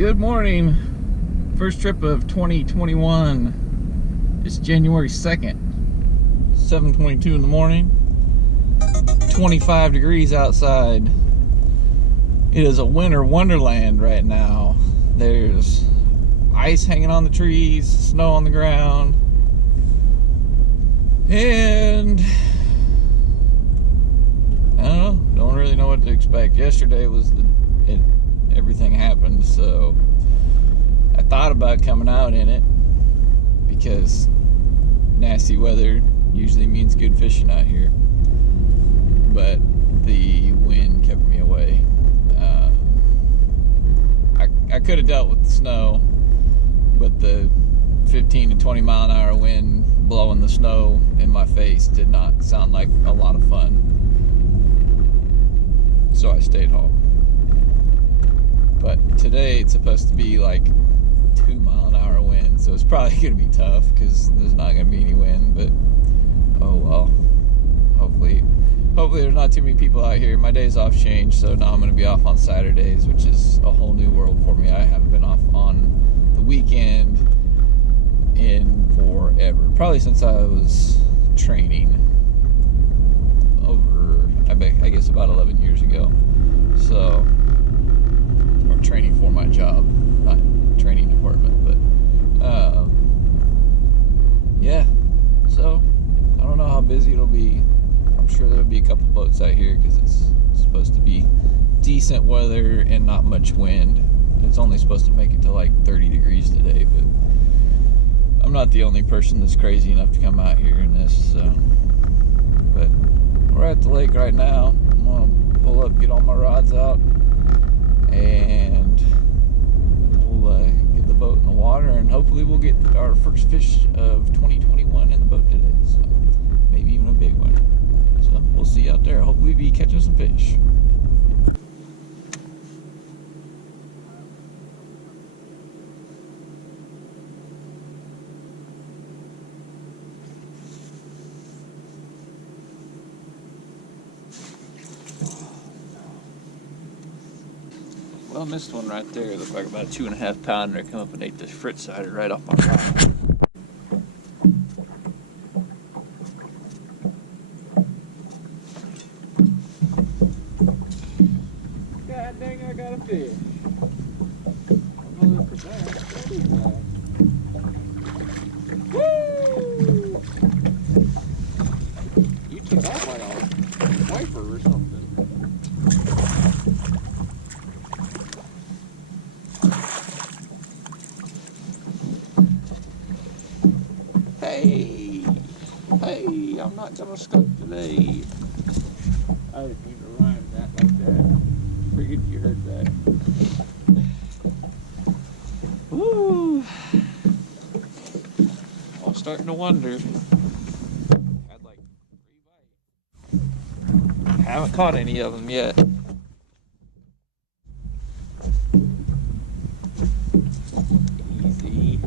Good morning. First trip of 2021. It's January 2nd, 7:22 in the morning. 25 degrees outside. It is a winter wonderland right now. There's ice hanging on the trees, snow on the ground, and I don't really know what to expect. Yesterday was everything happened, so I thought about coming out in it because nasty weather usually means good fishing out here, but the wind kept me away. I could have dealt with the snow, but the 15 to 20 mile an hour wind blowing the snow in my face did not sound like a lot of fun, so I stayed home. But today it's supposed to be like 2 mile an hour wind, so it's probably going to be tough because there's not going to be any wind, but oh well. Hopefully there's not too many people out here. My days off changed, so now I'm going to be off on Saturdays, which is a whole new world for me. I haven't been off on the weekend in forever. Probably since I was training over, I guess about 11 years ago. So, or training for my job, not training department, but yeah. So, I don't know how busy it'll be. I'm sure there'll be a couple boats out here because it's supposed to be decent weather and not much wind. It's only supposed to make it to like 30 degrees today, but I'm not the only person that's crazy enough to come out here in this, so. But we're at the lake right now. I'm gonna pull up, get all my rods out, and we'll get the boat in the water, and hopefully we'll get our first fish of 2021 in the boat today, so maybe even a big one. So we'll see you out there. Hopefully be catching some fish. Well, I missed one right there. It looked like about a 2.5 pounder. Come up and ate this frit sider right off my rod. God dang, I got a fish. I'm looking for that. What is that? Woo! You took off like a wiper or something. Hey, I'm not gonna skunk today. I didn't mean to rhyme that like that. Figured you heard that. Woo! I'm starting to wonder. Had like 3 bites. Haven't caught any of them yet. Easy.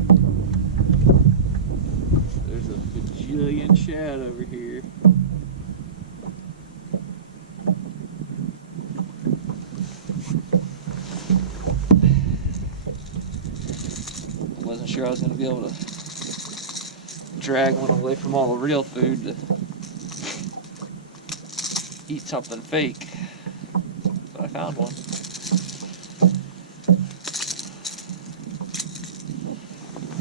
There's a bajillion shad over here. Wasn't sure I was going to be able to drag one away from all the real food to eat something fake, but I found one.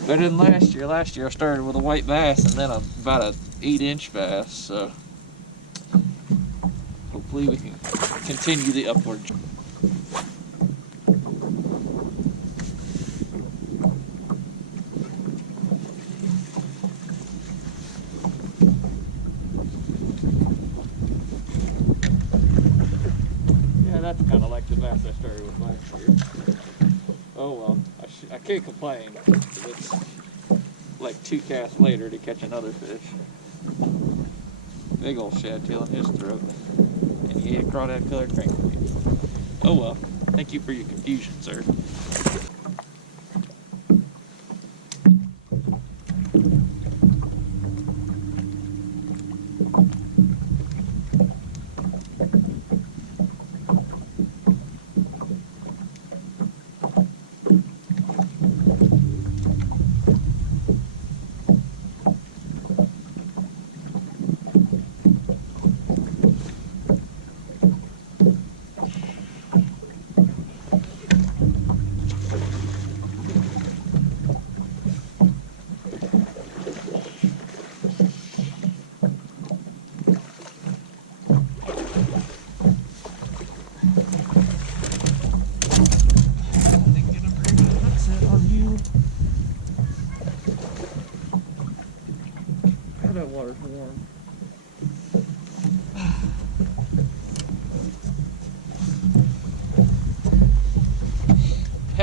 Better than last year. Last year I started with a white bass and then about an 8-inch bass, so hopefully we can continue the upward. Yeah, that's kind of like the bass I started with last year. Oh well, I can't complain. It's like 2 casts later to catch another fish. Big old shad tail in his throat. And he ate a crawdad colored crankbait. Oh well, thank you for your confusion, sir.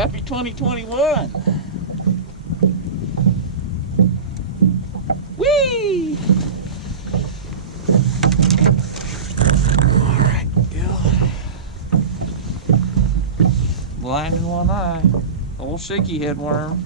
Happy 2021. Whee! Alright, Gil. Blind in one eye. Old shaky head worm.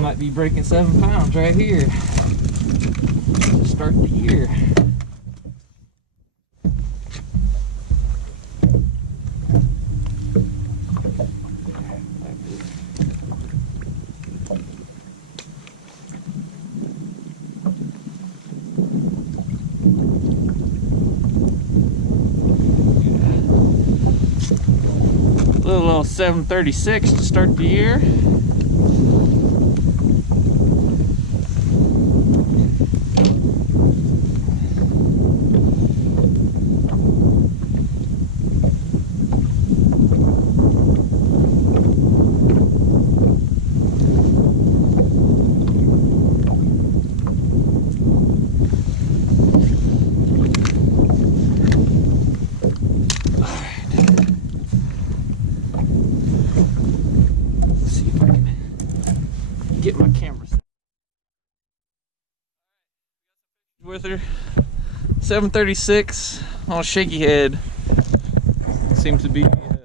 Might be breaking 7 pounds right here to start the year. Little 736 to start the year. Get my camera set with her. 736 on shaky head. Seems to be my usual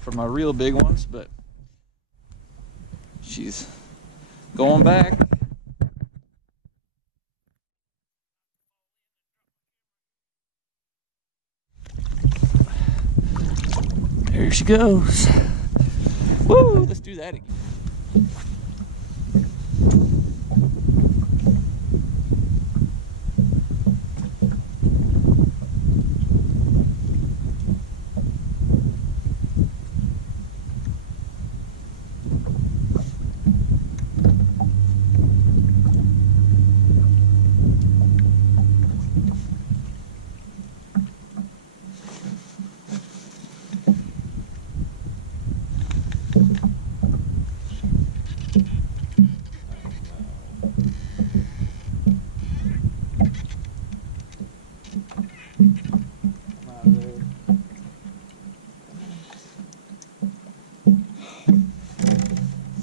for my real big ones, but she's going back. There she goes. Woo! Let's do that again.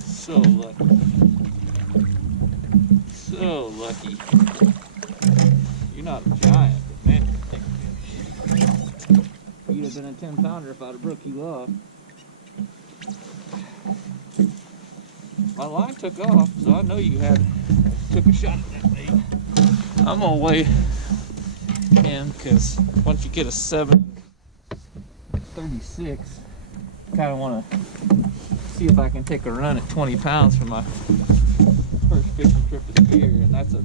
So lucky. So lucky. You're not a giant, but man, you're a thick fish. You'd have been a 10 pounder if I'd have broke you off. My line took off, so I know you took a shot at that bait. I'm gonna weigh in because once you get a 736, kind of want to see if I can take a run at 20 pounds for my first fishing trip of the year, and that's a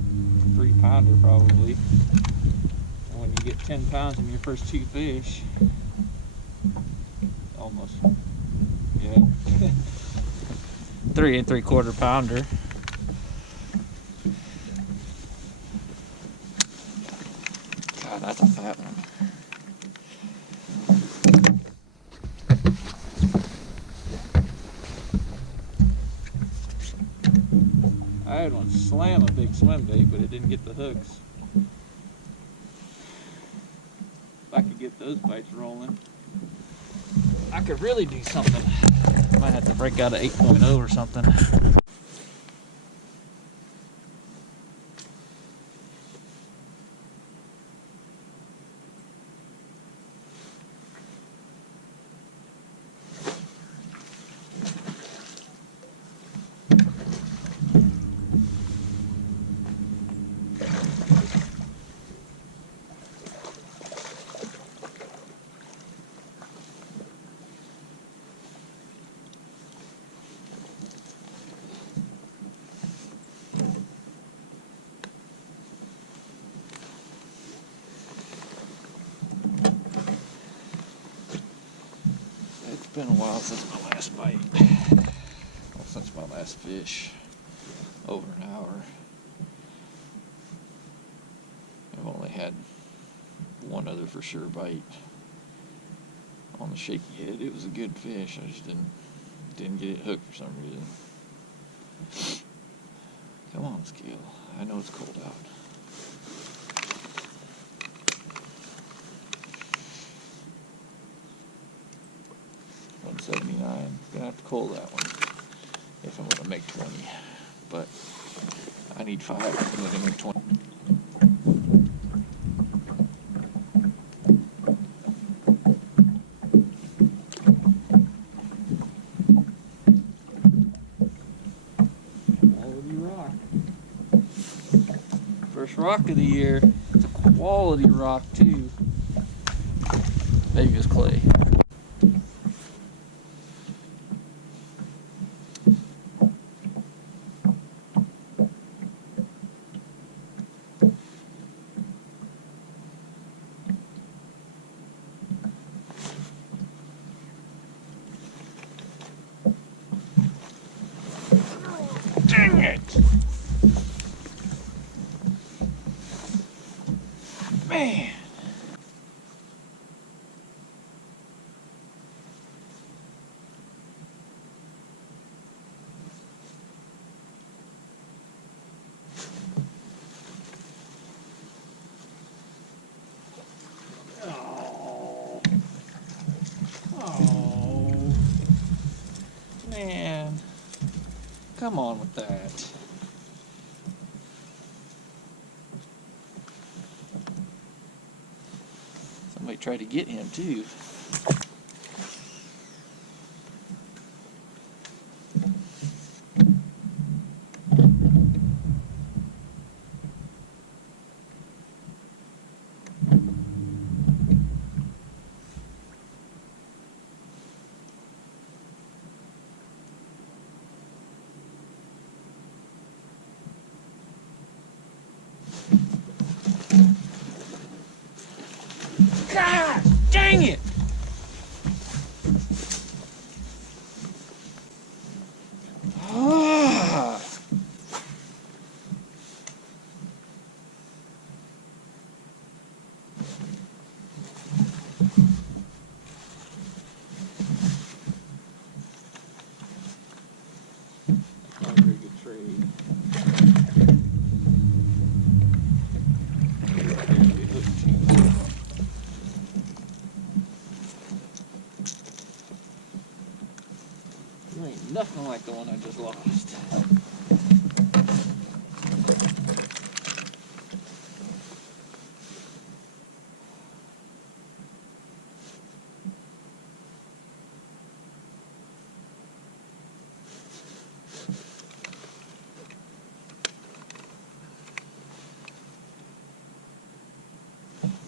3 pounder probably. And when you get 10 pounds in your first 2 fish, almost, yeah, 3 3/4 pounder. God, that's a fat one. I had one slam a big swim bait, but it didn't get the hooks. If I could get those bites rolling, I could really do something. Might have to break out an 8.0 or something. been a while since my last bite. Well, since my last fish. Over an hour. I've only had one other for sure bite on the shaky head. It was a good fish. I just didn't get it hooked for some reason. Come on, scale. I know it's cold out. $179. Gonna have to cull that one if I'm gonna make 20. But I need 5 if I'm gonna make 20. Quality rock. First rock of the year. It's a quality rock too. Vegas clay. Dang it! Man! Oh. Oh. Man. Come on with that. Somebody tried to get him too. God dang it! Ah. Not a very good trade. Ain't nothing like the one I just lost.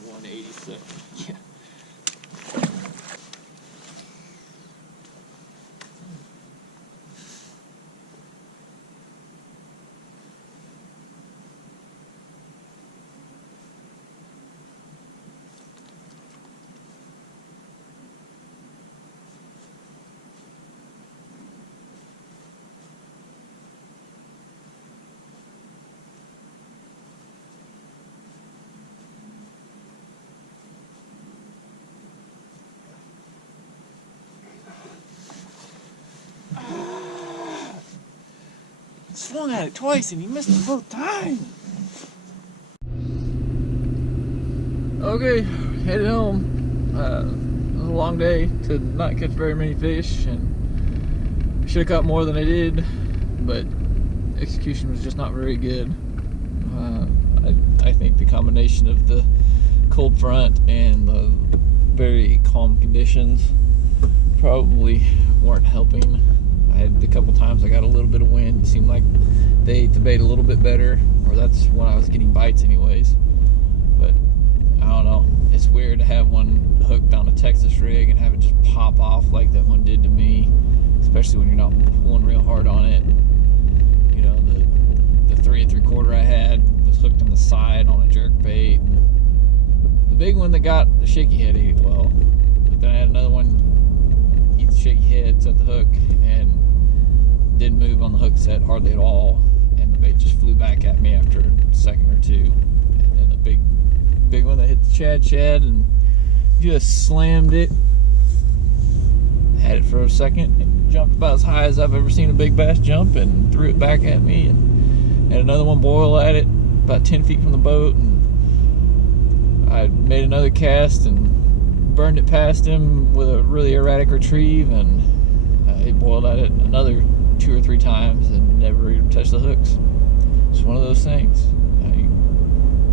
$187. Yeah. Swung at it twice and he missed it both times. Okay, headed home. It was a long day to not catch very many fish, and should have caught more than I did, but execution was just not very good. I think the combination of the cold front and the very calm conditions probably weren't helping. I had a couple times I got a little bit of wind. It seemed like they ate the bait a little bit better, or that's when I was getting bites anyways. But I don't know. It's weird to have one hooked on a Texas rig and have it just pop off like that one did to me, especially when you're not pulling real hard on it. You know, the 3 3/4 I had was hooked on the side on a jerkbait. The big one that got the shaky head ate it well, but then I had another one eat the shaky head, set the hook, and didn't move on the hook set hardly at all, and the bait just flew back at me after a second or two, and then a big one that hit the Shad and just slammed it. Had it for a second, it jumped about as high as I've ever seen a big bass jump, and threw it back at me, and had another one boil at it about 10 feet from the boat, and I made another cast and burned it past him with a really erratic retrieve, and it boiled at it another 2 or 3 times and never even touched the hooks. It's one of those things. You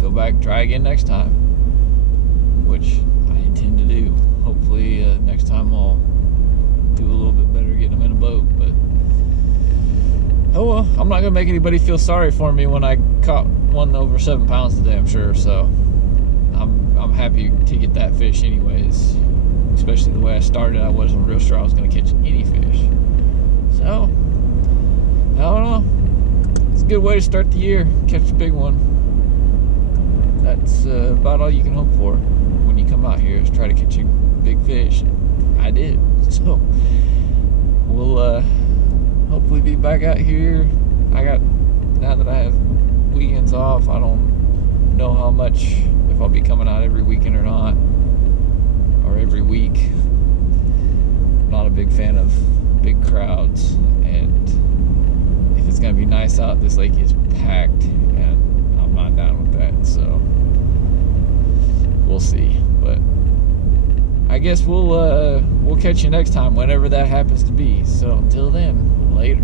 go back, try again next time, which I intend to do. Hopefully next time I'll do a little bit better getting them in a boat, but oh well, I'm not gonna make anybody feel sorry for me when I caught one over 7 pounds today, I'm sure, so I'm happy to get that fish anyways, especially the way I started. I wasn't real sure I was gonna catch any fish, so I don't know. It's a good way to start the year, catch a big one. That's about all you can hope for when you come out here, is try to catch a big fish. I did. So we'll hopefully be back out here. Now that I have weekends off, I don't know how much, if I'll be coming out every weekend or not, or every week. I'm not a big fan of big crowds, and if it's gonna be nice out, this lake is packed, and I'm not down with that, so we'll see. But I guess we'll catch you next time, whenever that happens to be. So until then, later.